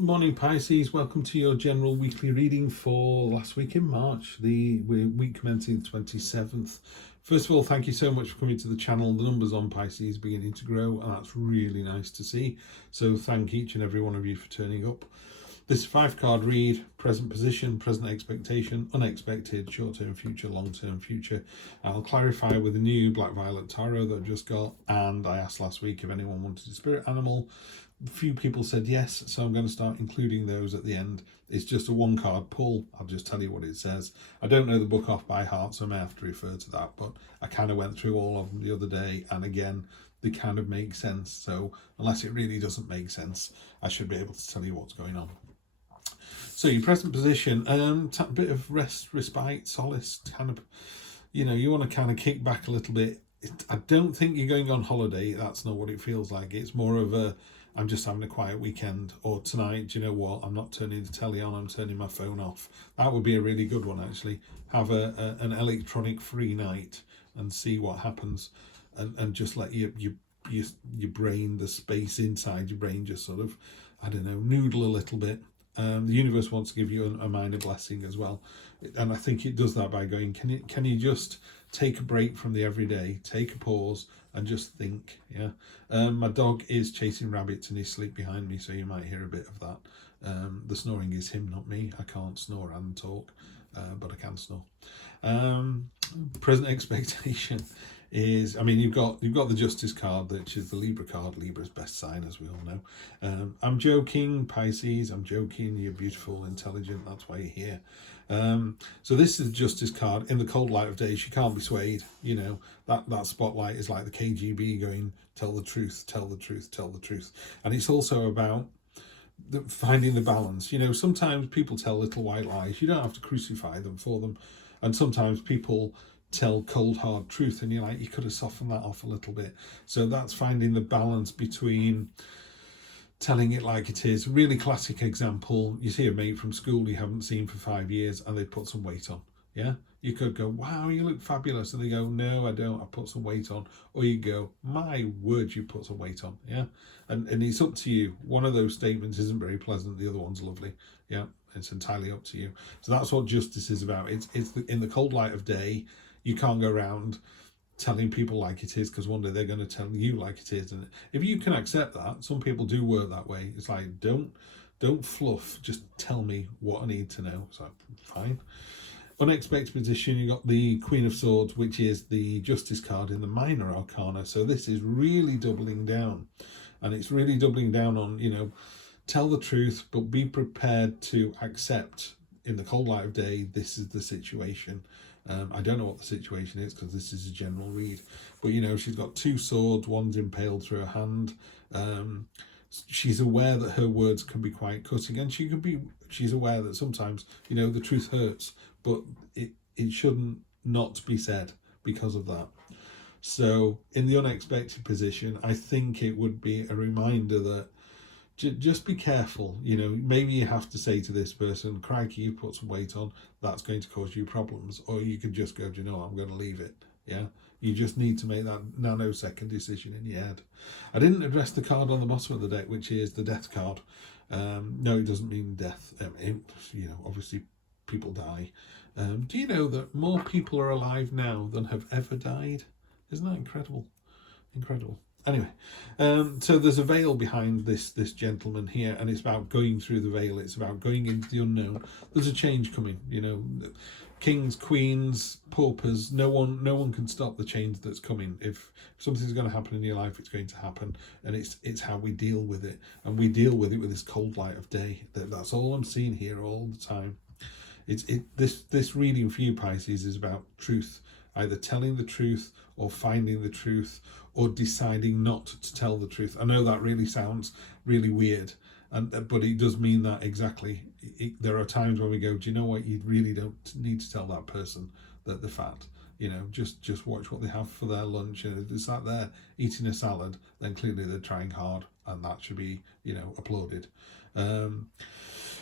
Morning Pisces, welcome to your general weekly reading for last week in March, the week commencing the 27th. First of all, thank you so much for coming to the channel. The numbers on Pisces are beginning to grow, and that's really nice to see. So thank each and every one of you for turning up. This 5-card read: present position, present expectation, unexpected, short-term future, long-term future. I'll clarify with the new Black Violet Tarot that I've just got, and I asked last week if anyone wanted a spirit animal. A few people said yes, so I'm going to start including those at the end. It's just a 1-card pull. I'll just tell you what it says. I don't know the book off by heart, so I may have to refer to that, but I kind of went through all of them the other day, and again, they kind of make sense. So unless it really doesn't make sense, I should be able to tell you what's going on. So your present position, a bit of rest, respite, solace, kind of, you want to kind of kick back a little bit. I don't think you're going on holiday. That's not what it feels like. It's more of a, I'm just having a quiet weekend, or tonight, do you know what, I'm not turning the telly on, I'm turning my phone off. That would be a really good one, actually. Have an electronic free night and see what happens, and just let your brain, the space inside your brain, just sort of, I don't know, noodle a little bit. The universe wants to give you a minor blessing as well, and I think it does that by going, can you just take a break from the everyday, take a pause and just think. My dog is chasing rabbits in his sleep behind me, so you might hear a bit of that. The snoring is him, not me. I can't snore and talk, but I can snore. Present expectation is, you've got the Justice card, which is the Libra card. Libra's best sign, as we all know. I'm joking, Pisces, I'm joking. You're beautiful, intelligent, that's why you're here. So this is the Justice card. In the cold light of day, she can't be swayed. That spotlight is like the KGB going, tell the truth, tell the truth, tell the truth. And it's also about finding the balance. Sometimes people tell little white lies. You don't have to crucify them for them. And sometimes people tell cold hard truth, and you're like, you could have softened that off a little bit. So that's finding the balance between telling it like it is. Really classic example, you see a mate from school you haven't seen for 5 years and they put some weight on. You could go, wow, you look fabulous, and they go, no, I don't, I put some weight on. Or you go, my word, you put some weight on. And it's up to you. One of those statements isn't very pleasant, the other one's lovely. It's entirely up to you. So that's what justice is about. It's in the cold light of day. You can't go around telling people like it is, because one day they're going to tell you like it is. And if you can accept that, some people do work that way. It's like, don't fluff, just tell me what I need to know. So fine. Unexpected position, you got the Queen of Swords, which is the Justice card in the minor arcana. So this is really doubling down, and it's really doubling down on, tell the truth, but be prepared to accept in the cold light of day, this is the situation. I don't know what the situation is, because this is a general read, but she's got 2 swords, one's impaled through her hand. She's aware that her words can be quite cutting, and she's aware that sometimes the truth hurts, but it shouldn't not be said because of that. So in the unexpected position, I think it would be a reminder that just be careful. Maybe you have to say to this person, crikey, you put some weight on, that's going to cause you problems. Or you could just go, I'm going to leave it. You just need to make that nanosecond decision in your head. I didn't address the card on the bottom of the deck, which is the Death card. No, it doesn't mean death. Obviously people die. Do you know that more people are alive now than have ever died? Isn't that incredible? Incredible. Anyway, so there's a veil behind this gentleman here, and it's about going through the veil. It's about going into the unknown. There's a change coming. Kings, queens, paupers. No one can stop the change that's coming. If something's going to happen in your life, it's going to happen, and it's how we deal with it, and we deal with it with this cold light of day. That's all I'm seeing here all the time. This reading for you, Pisces, is about truth. Either telling the truth or finding the truth, or deciding not to tell the truth. I know that really sounds really weird, but it does mean that exactly. There are times when we go, do you know what, you really don't need to tell that person that they're fat. Just watch what they have for their lunch, and if they sat there eating a salad, then clearly they're trying hard, and that should be applauded.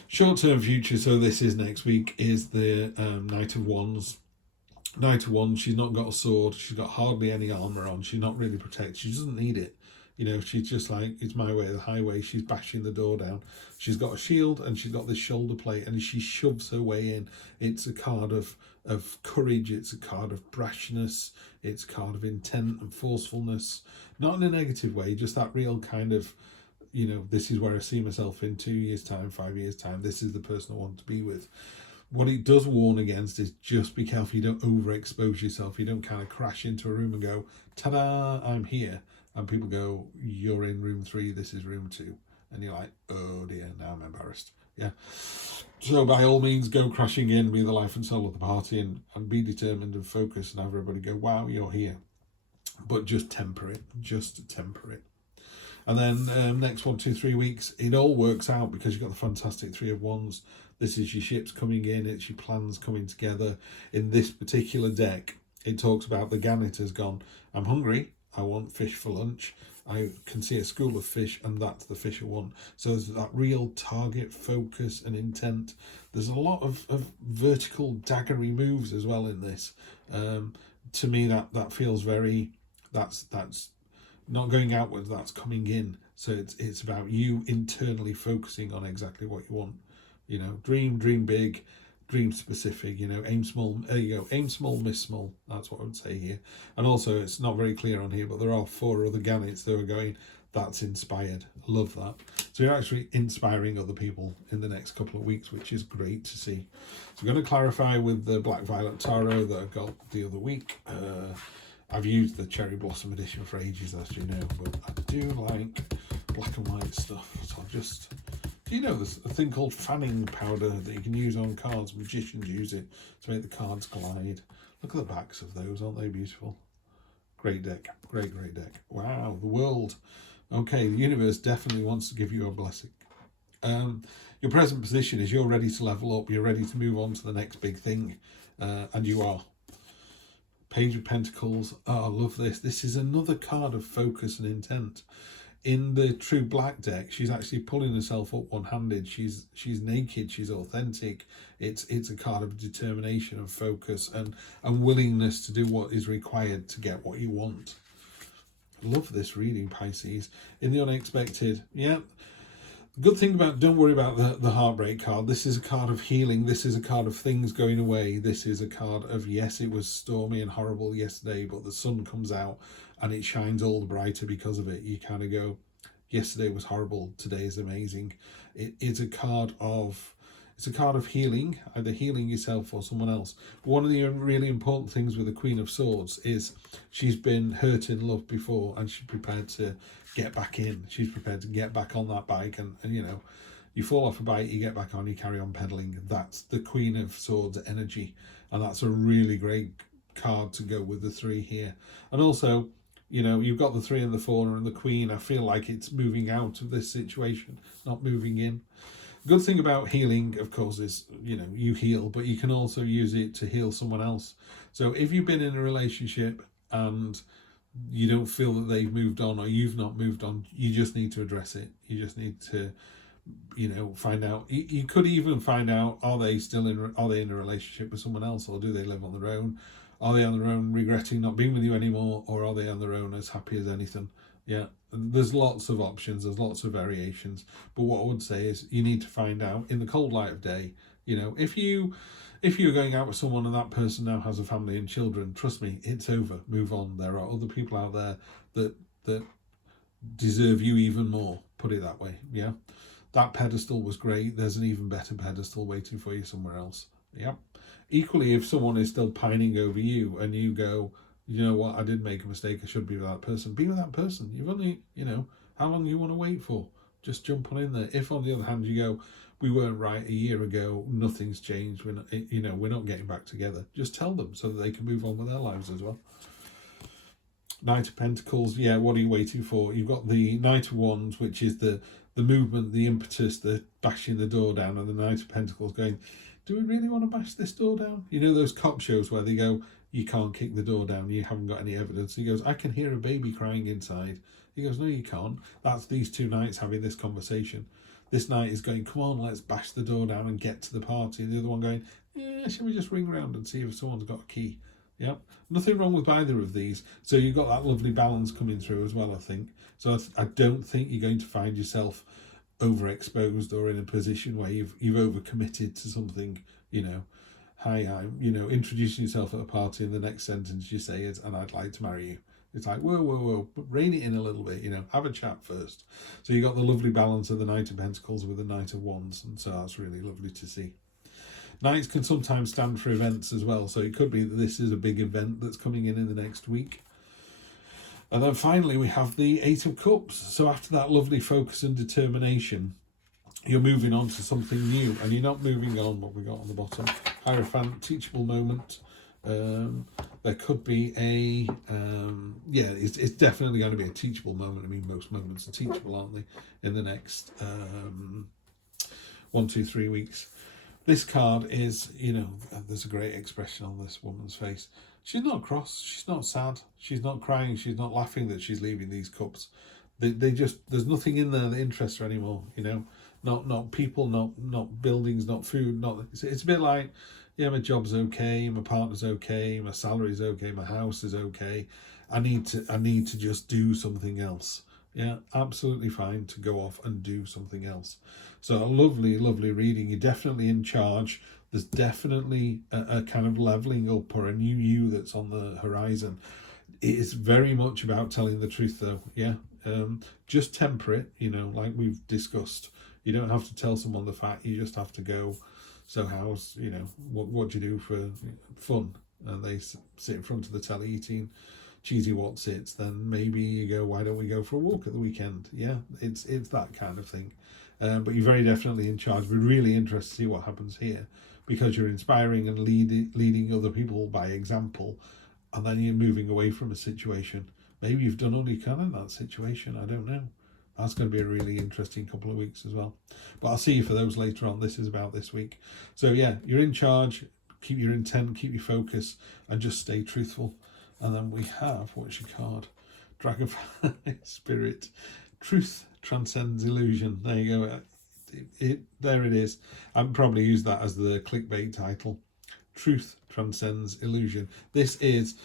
Short-term future, so this is next week, is the Knight of Wands. Knight of Wands, she's not got a sword, she's got hardly any armour on, she's not really protected, she doesn't need it. You know, she's just like, it's my way or the highway. She's bashing the door down. She's got a shield and she's got this shoulder plate, and she shoves her way in. It's a card of courage. It's a card of brashness. It's a card of intent and forcefulness. Not in a negative way, just that real kind of, you know, this is where I see myself in 2 years' time, 5 years' time. This is the person I want to be with. What it does warn against is just be careful you don't overexpose yourself. You don't kind of crash into a room and go, ta-da, I'm here. And people go, you're in room 3, this is room 2. And you're like, oh dear, now I'm embarrassed. Yeah. So by all means, go crashing in, be the life and soul of the party, and be determined and focused, and have everybody go, wow, you're here. But just temper it. Just temper it. And then next 1, 2, 3 weeks, it all works out because you've got the fantastic 3 of Wands. This is your ships coming in. It's your plans coming together. In this particular deck, it talks about the gannet has gone, I'm hungry. I want fish for lunch. I can see a school of fish, and that's the fish I want. So there's that real target, focus, and intent. There's a lot of vertical daggery moves as well in this. To me, that feels very, that's not going outwards, that's coming in. So it's about you internally focusing on exactly what you want. You know, dream big, dream specific, you know, aim small, there you go, aim small, miss small. That's what I would say here. And also, it's not very clear on here, but there are 4 other gannets that are going, that's inspired. I love that. So you're actually inspiring other people in the next couple of weeks, which is great to see. So I'm going to clarify with the Black Violet Tarot that I got the other week. I've used the Cherry Blossom edition for ages, as you know, but I do like black and white stuff. So I'll just... Do you know there's a thing called fanning powder that you can use on cards? Magicians use it to make the cards glide. Look at the backs of those, aren't they beautiful? Great deck. Great deck. Wow, the world. Okay, the universe definitely wants to give you a blessing. Your present position is you're ready to level up. You're ready to move on to the next big thing. And you are. Page of Pentacles. Oh, I love this. This is another card of focus and intent. In the True Black deck, she's actually pulling herself up one-handed. She's naked. She's authentic. It's a card of determination and focus and willingness to do what is required to get what you want. Love this reading, Pisces. In the unexpected, yeah. Good thing about, don't worry about the heartbreak card. This is a card of healing. This is a card of things going away. This is a card of, yes, it was stormy and horrible yesterday, but the sun comes out and it shines all the brighter because of it. You kind of go, yesterday was horrible, today is amazing. It's a card of healing, either healing yourself or someone else. One of the really important things with the Queen of Swords is she's been hurt in love before, and she's prepared to get back in. She's prepared to get back on that bike, and you know, you fall off a bike, you get back on, you carry on pedaling. That's the Queen of Swords energy, and that's a really great card to go with the 3 here. And also, you know, you've got the 3 and the 4 and the Queen. I feel like it's moving out of this situation, not moving in. Good thing about healing, of course, is, you know, you heal, but you can also use it to heal someone else. So if you've been in a relationship and you don't feel that they've moved on, or you've not moved on, you just need to address it. You just need to, you know, find out. You could even find out, are they in a relationship with someone else, or do they live on their own? Are they on their own regretting not being with you anymore, or are they on their own as happy as anything? Yeah, there's lots of options, there's lots of variations. But what I would say is you need to find out in the cold light of day. You know, if you're going out with someone and that person now has a family and children, trust me, it's over. Move on. There are other people out there that deserve you even more. Put it that way. Yeah, that pedestal was great. There's an even better pedestal waiting for you somewhere else. Yeah. Equally, if someone is still pining over you and you go, you know what, I did make a mistake, I should be with that person, be with that person. You've only, you know, how long do you want to wait for? Just jump on in there. If on the other hand you go, we weren't right a year ago, nothing's changed, we're not, you know, we're not getting back together, just tell them so that they can move on with their lives as well. Knight of Pentacles, yeah, what are you waiting for? You've got the Knight of Wands, which is the movement, the impetus, the bashing the door down, and the Knight of Pentacles going, do we really want to bash this door down? You know those cop shows where they go, you can't kick the door down, you haven't got any evidence. He goes, I can hear a baby crying inside. He goes, no, you can't. That's these 2 knights having this conversation. This knight is going, come on, let's bash the door down and get to the party. And the other one going, yeah, shall we just ring around and see if someone's got a key? Yep, nothing wrong with either of these. So you've got that lovely balance coming through as well, I think. So I don't think you're going to find yourself overexposed or in a position where you've overcommitted to something. You know, hi, I'm, introducing yourself at a party, and the next sentence you say is, and I'd like to marry you. It's like, whoa, whoa, whoa, rein it in a little bit, have a chat first. So you got the lovely balance of the Knight of Pentacles with the Knight of Wands, and so that's really lovely to see. Knights can sometimes stand for events as well, so it could be that this is a big event that's coming in the next week. And then finally we have the Eight of Cups. So after that lovely focus and determination, you're moving on to something new, and you're not moving on what we got on the bottom. Hierophant, teachable moment. There could be a it's definitely going to be a teachable moment. I mean, most moments are teachable, aren't they, in the next 1, 2, 3 weeks. This card is, there's a great expression on this woman's face. She's not cross, she's not sad, she's not crying, she's not laughing that she's leaving these cups. They just, there's nothing in there that interests her anymore, not people, not buildings, not food, it's a bit like, yeah, my job's okay, my partner's okay, my salary's okay, my house is okay. I need to just do something else. Yeah, absolutely fine to go off and do something else. So a lovely, lovely reading. You're definitely in charge. There's definitely a kind of leveling up or a new you that's on the horizon. It is very much about telling the truth, though. Yeah, just temper it, like we've discussed. You don't have to tell someone the fact. You just have to go, so how's, what do you do for fun? And they sit in front of the telly eating cheesy what's-its. Then maybe you go, why don't we go for a walk at the weekend? Yeah, it's that kind of thing. But you're very definitely in charge. We're really interested to see what happens here, because you're inspiring and leading other people by example, and then you're moving away from a situation. Maybe you've done all you can in that situation. I don't know. That's going to be a really interesting couple of weeks as well. But I'll see you for those later on. This is about this week. So yeah, you're in charge. Keep your intent, keep your focus, and just stay truthful. And then we have, what's your card? Dragonfly Spirit. Truth transcends illusion. There you go. There it is. I'd probably use that as the clickbait title. Truth transcends illusion. This is,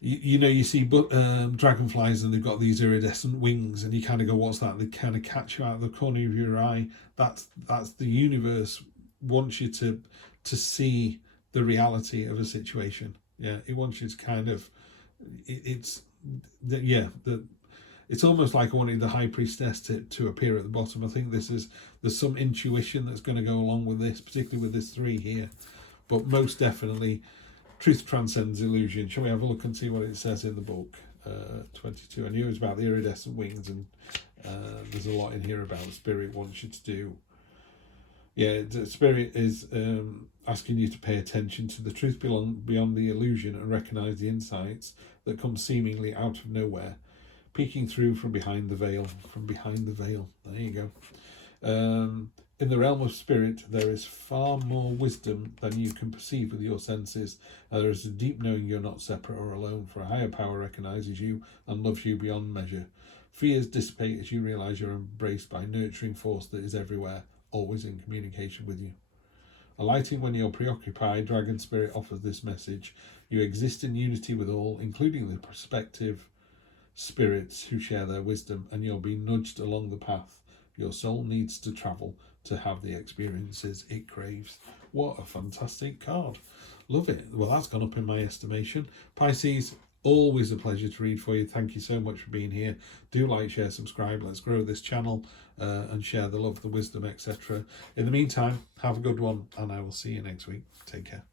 you see dragonflies, and they've got these iridescent wings, and you kind of go, what's that? They kind of catch you out of the corner of your eye. That's the universe wants you to see the reality of a situation. Yeah, it wants you to kind of, it's almost like wanting the high priestess to appear at the bottom. I think there's some intuition that's going to go along with this, particularly with this 3 here. But most definitely, truth transcends illusion. Shall we have a look and see what it says in the book? 22. I knew it was about the iridescent wings, and there's a lot in here about Spirit wants you to do. Yeah, the Spirit is asking you to pay attention to the truth beyond the illusion, and recognize the insights that come seemingly out of nowhere, peeking through from behind the veil. There you go. In the realm of spirit, there is far more wisdom than you can perceive with your senses. There is a deep knowing you're not separate or alone, for a higher power recognizes you and loves you beyond measure. Fears dissipate as you realize you're embraced by a nurturing force that is everywhere, always in communication with you. Alighting when you're preoccupied, Dragon Spirit offers this message. You exist in unity with all, including the prospective spirits who share their wisdom, and you're being nudged along the path your soul needs to travel to have the experiences it craves. What a fantastic card. Love it. Well, that's gone up in my estimation. Pisces, always a pleasure to read for you. Thank you so much for being here. Do like, share, subscribe. Let's grow this channel and share the love, the wisdom, etc. In the meantime, have a good one, and I will see you next week. Take care.